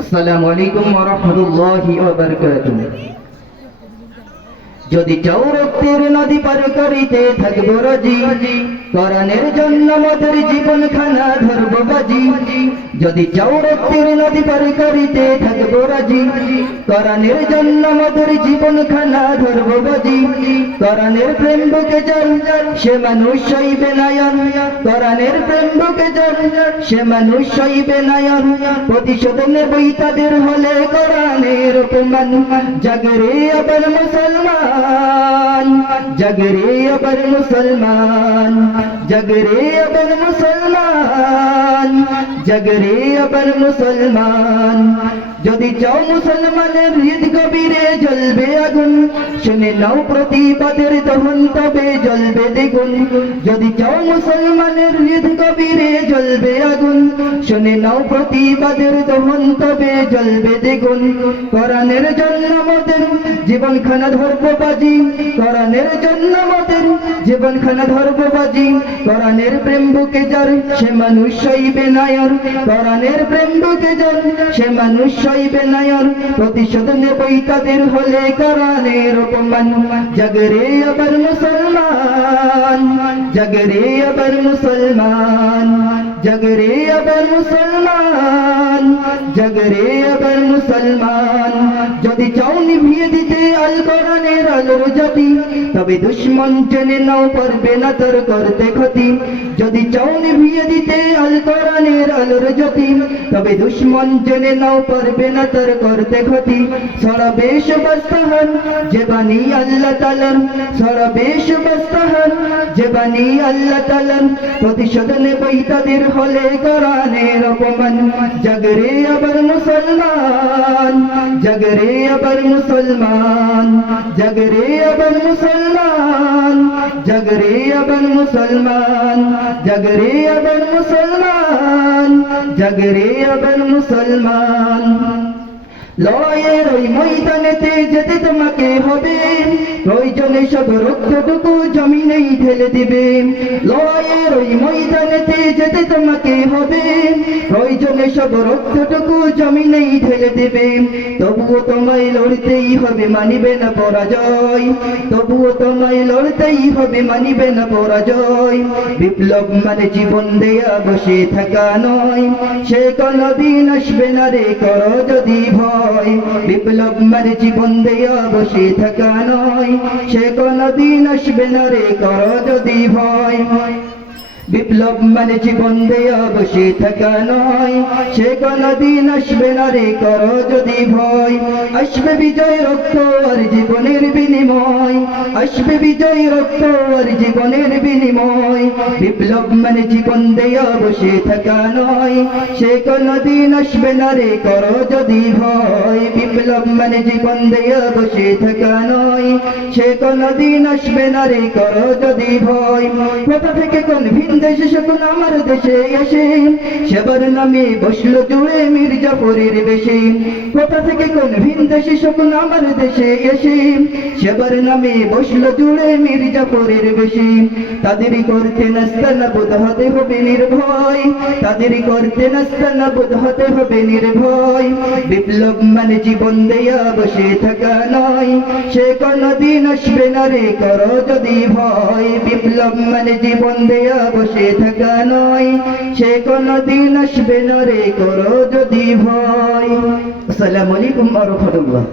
আসসালামু আলাইকুম ওয়া রাহমাতুল্লাহি ওয়া বারাকাতুহু। যদি চাও রক্তের নদী পার করিতে থাকবো রাজি, কোরআনের জন্য মোদের জীবন খানা ধরবো বাজি। যদি চাও রক্তের নদী পার করিতে থাকবো রাজি, কোরআনের জন্য মোদের জীবন খানা ধরবো বাজি। কোরআনের প্রেম বুকে যার সে মানুষ সইবে নয়ন, কোরআনের প্রেম বুকে যার সে মানুষ সইবে নয়ন। প্রতিশোধ নেবই তাদের হলে কোরআনের অপমান। জাগরে আবার মুসলমান, জাগরে আবার মুসলমান, জাগরে আবার মুসলমান, জাগরে আবার মুসলমান। যদি চাও মুসলমানের হৃদ গভীরে জ্বলবে আগুন, শুনে নাও প্রতিবাদের দহন তবে জ্বলবে দ্বিগুণ। যদি চাও মুসলমানের হৃদ গভীরে জ্বলবে আগুন, শুনে নাও প্রতিবাদের দহন তবে জ্বলবে দ্বিগুণ। কোরআনের জন্য মোদের জীবন খানা ধরবো বাজি, কোরআনের জন্য মোদের জীবন খানা ধরবো বাজি। কোরআনের প্রেম বুকে যার সে মানুষ সইবে নয়ন, কোরআনের প্রেম বুকে যার সে মানুষ সইবে নয়ন। প্রতিশোধ নেবই তাদের হলে কোরআনের অপমান। জাগরে আবার মুসলমান, জাগরে আবার মুসলমান, জাগরে আবার মুসলমান, জাগরে আবার মুসলমান। যদি চাও নিভিয়ে দিতে আল কোরআনের আলোর জ্যোতি, তবে দুশ্মন জেনে নাও পারবে না তোর করতে ক্ষতি। যদি চাও নিভিয়ে দিতে আল কোরআনের আলোর জ্যোতি, তবে দুশ্মন জেনে নাও পারবে না তোর করতে ক্ষতি। ছড়াবে সুবস্তাহান যে বাণী আল্লাহ তাআলার, ছড়াবে সুবস্তাহান যে বাণী আল্লাহ তাআলার। প্রতিশোধ নেবই তাদের হলে কোরআনের অপমান। জাগরে আবার মুসলমান, জাগরে আবার মুসলমান, জাগরে আবার মুসলমান, জাগরে আবার মুসলমান, জাগরে আবার মুসলমান, জাগরে আবার মুসলমান। লড়াইয়ের ওই ময়দানেতে যেতে তোমাকে হবে, প্রয়োজনে সব রক্তটুকু জমিনেই ঢেলে দিবে। লড়াইয়ের ওই ময়দানেতে যেতে তোমাকে হবে, প্রয়োজনে সব রক্তটুকু জমিনেই ঢেলে দিবে। তবুও তোমায় লড়তেই হবে, মানিবে না পরাজয়। তবুও তোমায় লড়তেই হবে, মানিবে না পরাজয়। বিপ্লব মানে জীবন দেয়া বসে থাকা নয়, সে কোনদিন আসবে না রে করো যদি ভয়। বিপ্লব মানে জীবন দেয়া বসে থাকা নয়, সে কোনদিন আসবে না রে করো যদি ভয়। বিপ্লব মানে জীবন দেয়া বসে থাকা নয়, সে কোনদিন আসবে না রে করো যদি ভয়। আসবে বিজয় রক্ত আর জীবনের বিনিময়, আসবে বিজয় রক্ত আর জীবনের বিনিময়। বিপ্লব মানে জীবন দেয়া বসে থাকা নয়, সে কোনদিন আসবে না রে করো যদি ভয়। বিপ্লব মানে জীবন দেয়া বসে থাকা নয়, সে কোনদিন আসবে না রে করো যদি ভয়। কোথা থেকে কোন ভিন দেশে শকুন আমার দেশে এসে, সেবার নামে বসলো জুড়ে মির্জাপুরের বেশে। কোথা থেকে কোন ভিন দেশে শকুন আমার দেশে এসে, সেবার নামে বসলো জুড়ে মির্জাপুরের বেশে। তাদেরই করতে নাস্তানাবুদ হতে হবে নির্ভয়, তাদেরই করতে নাস্তানাবুদ হতে হবে নির্ভয়। বিপ্লব মানে জীবন দেয়া বসে থাকা নয়, সে কোনদিন আসবে না রে করো যদি ভয়। বিপ্লব মানে জীবন দেয়া বসে থাকা নয়, সে কোনদিন আসবে না রে করো যদি ভয়। আসসালামু আলাইকুম ওয়া রাহমাতুল্লাহ।